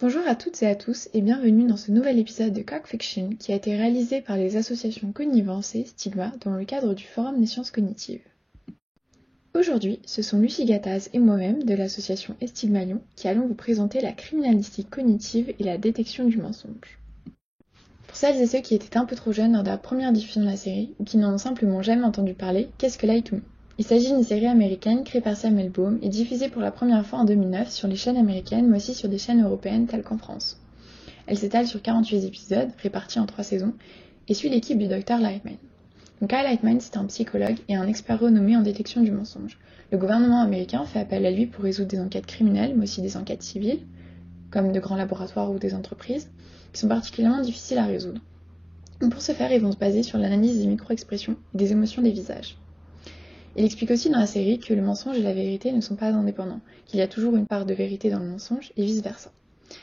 Bonjour à toutes et à tous et bienvenue dans ce nouvel épisode de Coq Fiction qui a été réalisé par les associations Connivence et Stigma dans le cadre du Forum des sciences cognitives. Aujourd'hui, ce sont Lucie Gattaz et moi-même de l'association Estigma Lyon qui allons vous présenter la criminalistique cognitive et la détection du mensonge. Pour celles et ceux qui étaient un peu trop jeunes lors de la première diffusion de la série ou qui n'en ont simplement jamais entendu parler, qu'est-ce que Lie to Me ? Il s'agit d'une série américaine créée par Samuel Baum et diffusée pour la première fois en 2009 sur les chaînes américaines mais aussi sur des chaînes européennes telles qu'en France. Elle s'étale sur 48 épisodes, répartis en 3 saisons, et suit l'équipe du Dr Lightman. Donc Kyle Lightman, c'est un psychologue et un expert renommé en détection du mensonge. Le gouvernement américain fait appel à lui pour résoudre des enquêtes criminelles, mais aussi des enquêtes civiles, comme de grands laboratoires ou des entreprises, qui sont particulièrement difficiles à résoudre. Pour ce faire, ils vont se baser sur l'analyse des micro-expressions et des émotions des visages. Il explique aussi dans la série que le mensonge et la vérité ne sont pas indépendants, qu'il y a toujours une part de vérité dans le mensonge et vice-versa.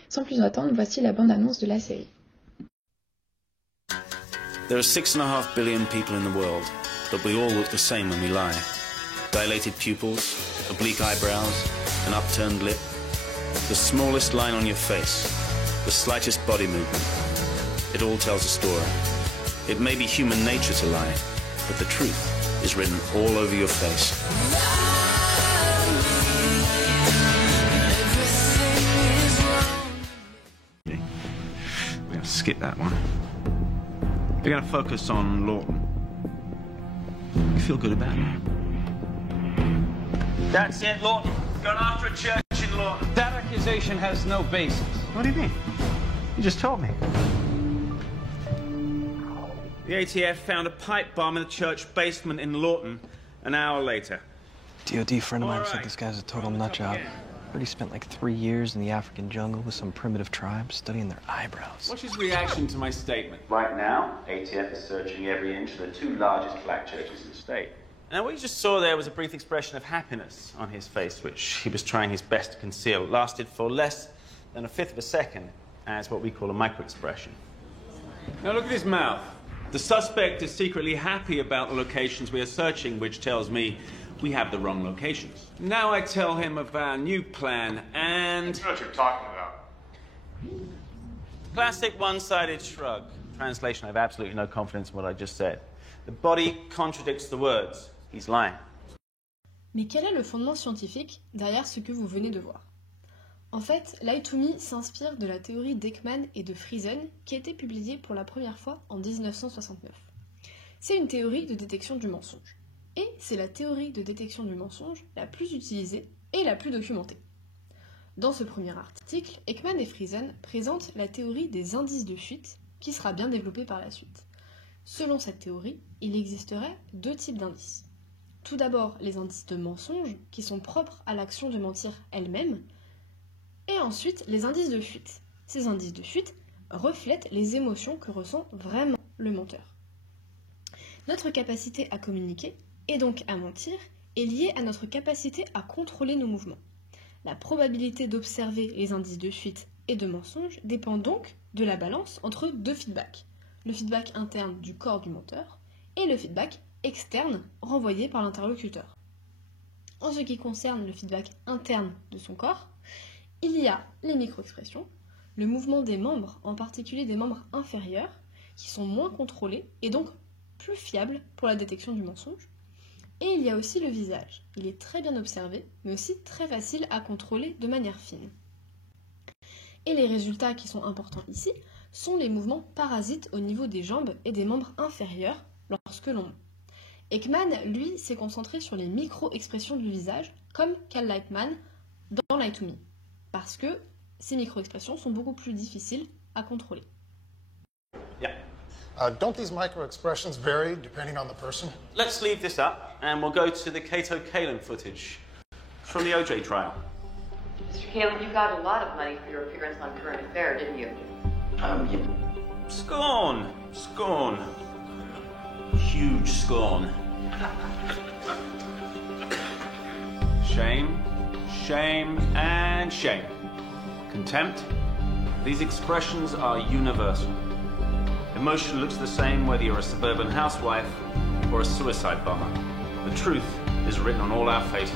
Sans plus attendre, voici la bande-annonce de la série. There are 6.5 billion people in the world, but we all look the same when we lie. Dilated pupils, oblique eyebrows, an upturned lip, the smallest line on your face, the slightest body movement. It all tells a story. It may be human nature to lie, but the truth is written all over your face. We're going to skip that one. We're going to focus on Lawton. You feel good about it? That's it, Lawton. Going after a church in Lawton. That accusation has no basis. What do you mean? You just told me. The ATF found a pipe bomb in the church basement in Lawton an hour later. DOD friend of mine said Alright. this guy's a total nutjob. Heard he spent like 3 years in the African jungle with some primitive tribe studying their eyebrows. What's his reaction to my statement? Right now, ATF is searching every inch of the 2 largest black churches in the state. Now, what you just saw there was a brief expression of happiness on his face, which he was trying his best to conceal. It lasted for less than a fifth of a second as what we call a micro-expression. Now look at his mouth. The suspect is secretly happy about the locations we are searching, which tells me we have the wrong locations. Now I tell him of our new plan and... That's what you're talking about. Classic one-sided shrug. Translation, I have absolutely no confidence in what I just said. The body contradicts the words. He's lying. Mais quel est le fondement scientifique derrière ce que vous venez de voir ? En fait, Lie to Me s'inspire de la théorie d'Ekman et de Friesen qui a été publiée pour la première fois en 1969. C'est une théorie de détection du mensonge. Et c'est la théorie de détection du mensonge la plus utilisée et la plus documentée. Dans ce premier article, Ekman et Friesen présentent la théorie des indices de fuite qui sera bien développée par la suite. Selon cette théorie, il existerait 2 types d'indices. Tout d'abord, les indices de mensonge qui sont propres à l'action de mentir elle-même, et ensuite les indices de fuite. Ces indices de fuite reflètent les émotions que ressent vraiment le menteur. Notre capacité à communiquer, et donc à mentir, est liée à notre capacité à contrôler nos mouvements. La probabilité d'observer les indices de fuite et de mensonge dépend donc de la balance entre 2 feedbacks. Le feedback interne du corps du menteur et le feedback externe renvoyé par l'interlocuteur. En ce qui concerne le feedback interne de son corps, il y a les micro-expressions, le mouvement des membres, en particulier des membres inférieurs, qui sont moins contrôlés et donc plus fiables pour la détection du mensonge. Et il y a aussi le visage. Il est très bien observé, mais aussi très facile à contrôler de manière fine. Et les résultats qui sont importants ici sont les mouvements parasites au niveau des jambes et des membres inférieurs lorsque l'on ment. Ekman, lui, s'est concentré sur les micro-expressions du visage, comme Cal Lightman dans Lie to Me, parce que ces micro-expressions sont beaucoup plus difficiles à contrôler. Yeah. Don't these micro-expressions vary depending on the person? Let's leave this up and we'll go to the Kato Kalin footage from the OJ trial. Mr. Kalin, you got a lot of money for your appearance on Current Affair, didn't you? Yeah. Scorn. Scorn. Huge scorn. Shame, shame, and shame. Contempt. These expressions are universal. Emotion looks the same whether you're a suburban housewife or a suicide bomber. The truth is written on all our faces.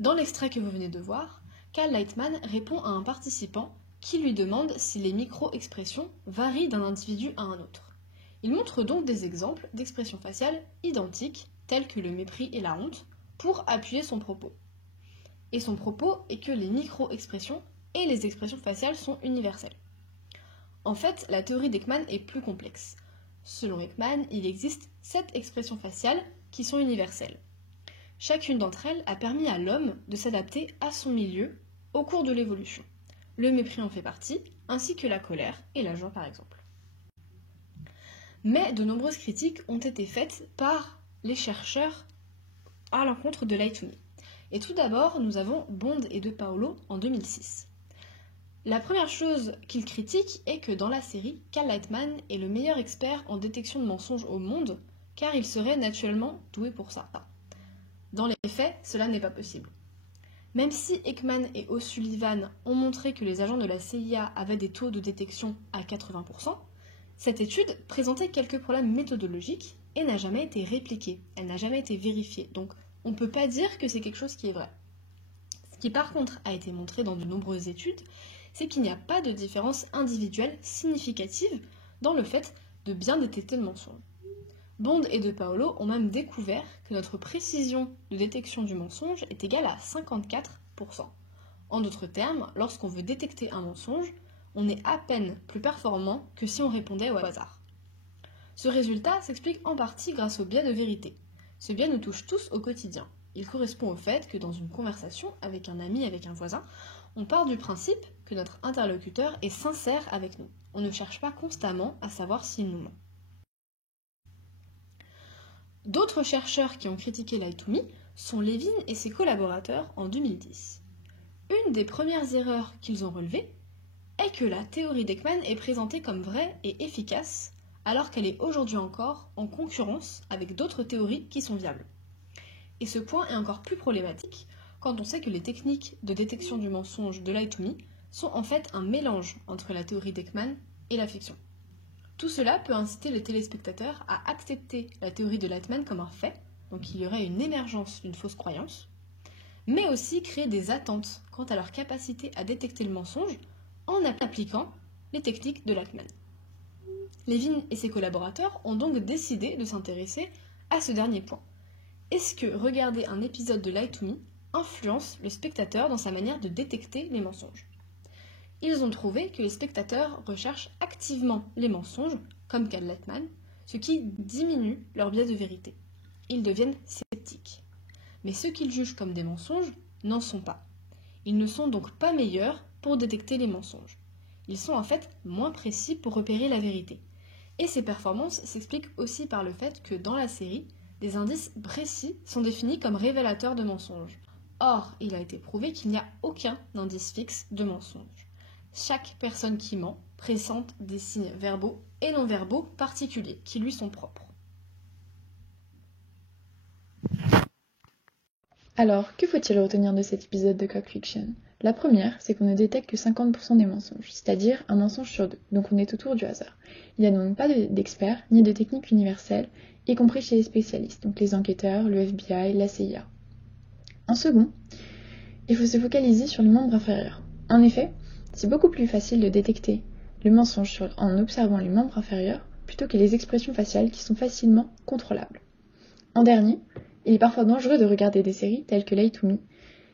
Dans l'extrait que vous venez de voir, Cal Lightman répond à un participant qui lui demande si les micro-expressions varient d'un individu à un autre. Il montre donc des exemples d'expressions faciales identiques, telles que le mépris et la honte, pour appuyer son propos. Et son propos est que les micro-expressions et les expressions faciales sont universelles. En fait, la théorie d'Ekman est plus complexe. Selon Ekman, il existe 7 expressions faciales qui sont universelles. Chacune d'entre elles a permis à l'homme de s'adapter à son milieu au cours de l'évolution. Le mépris en fait partie, ainsi que la colère et la joie par exemple. Mais de nombreuses critiques ont été faites par les chercheurs à l'encontre de Lightman. Et tout d'abord, nous avons Bond et De Paolo en 2006. La première chose qu'ils critiquent est que dans la série, Cal Lightman est le meilleur expert en détection de mensonges au monde, car il serait naturellement doué pour ça. Dans les faits, cela n'est pas possible. Même si Ekman et O'Sullivan ont montré que les agents de la CIA avaient des taux de détection à 80%, cette étude présentait quelques problèmes méthodologiques et n'a jamais été répliquée, elle n'a jamais été vérifiée, donc on ne peut pas dire que c'est quelque chose qui est vrai. Ce qui par contre a été montré dans de nombreuses études, c'est qu'il n'y a pas de différence individuelle significative dans le fait de bien détecter le mensonge. Bond et De Paolo ont même découvert que notre précision de détection du mensonge est égale à 54%. En d'autres termes, lorsqu'on veut détecter un mensonge, on est à peine plus performant que si on répondait au hasard. Ce résultat s'explique en partie grâce au biais de vérité. Ce biais nous touche tous au quotidien. Il correspond au fait que dans une conversation avec un ami, avec un voisin, on part du principe que notre interlocuteur est sincère avec nous. On ne cherche pas constamment à savoir s'il nous ment. D'autres chercheurs qui ont critiqué Light2Me sont Levin et ses collaborateurs en 2010. Une des premières erreurs qu'ils ont relevées est que la théorie d'Ekman est présentée comme vraie et efficace, alors qu'elle est aujourd'hui encore en concurrence avec d'autres théories qui sont viables. Et ce point est encore plus problématique quand on sait que les techniques de détection du mensonge de Light2Me sont en fait un mélange entre la théorie d'Ekman et la fiction. Tout cela peut inciter les téléspectateurs à accepter la théorie de Lightman comme un fait, donc il y aurait une émergence d'une fausse croyance, mais aussi créer des attentes quant à leur capacité à détecter le mensonge en appliquant les techniques de Lightman. Levin et ses collaborateurs ont donc décidé de s'intéresser à ce dernier point. Est-ce que regarder un épisode de Light2Me influence le spectateur dans sa manière de détecter les mensonges ? Ils ont trouvé que les spectateurs recherchent activement les mensonges, comme Cal Lightman, ce qui diminue leur biais de vérité. Ils deviennent sceptiques. Mais ceux qu'ils jugent comme des mensonges n'en sont pas. Ils ne sont donc pas meilleurs pour détecter les mensonges. Ils sont en fait moins précis pour repérer la vérité. Et ces performances s'expliquent aussi par le fait que dans la série, des indices précis sont définis comme révélateurs de mensonges. Or, il a été prouvé qu'il n'y a aucun indice fixe de mensonge. Chaque personne qui ment présente des signes verbaux et non-verbaux particuliers qui lui sont propres. Alors, que faut-il retenir de cet épisode de Coq Fiction ? La première, c'est qu'on ne détecte que 50% des mensonges, c'est-à-dire un mensonge sur 2, donc on est autour du hasard. Il n'y a donc pas d'experts ni de techniques universelles, y compris chez les spécialistes, donc les enquêteurs, le FBI, la CIA. En second, il faut se focaliser sur les membres inférieurs. En effet, c'est beaucoup plus facile de détecter le mensonge en observant les membres inférieurs plutôt que les expressions faciales qui sont facilement contrôlables. En dernier, il est parfois dangereux de regarder des séries telles que Light2Me,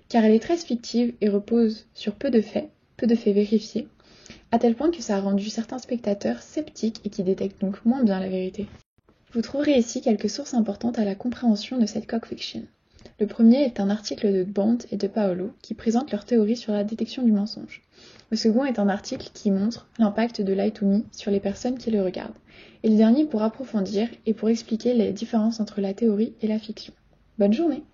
car elle est très fictive et repose sur peu de faits vérifiés, à tel point que ça a rendu certains spectateurs sceptiques et qui détectent donc moins bien la vérité. Vous trouverez ici quelques sources importantes à la compréhension de cette Coq Fiction. Le premier est un article de Bond et De Paolo qui présente leur théorie sur la détection du mensonge. Le second est un article qui montre l'impact de Light2Me sur les personnes qui le regardent. Et le dernier pour approfondir et pour expliquer les différences entre la théorie et la fiction. Bonne journée!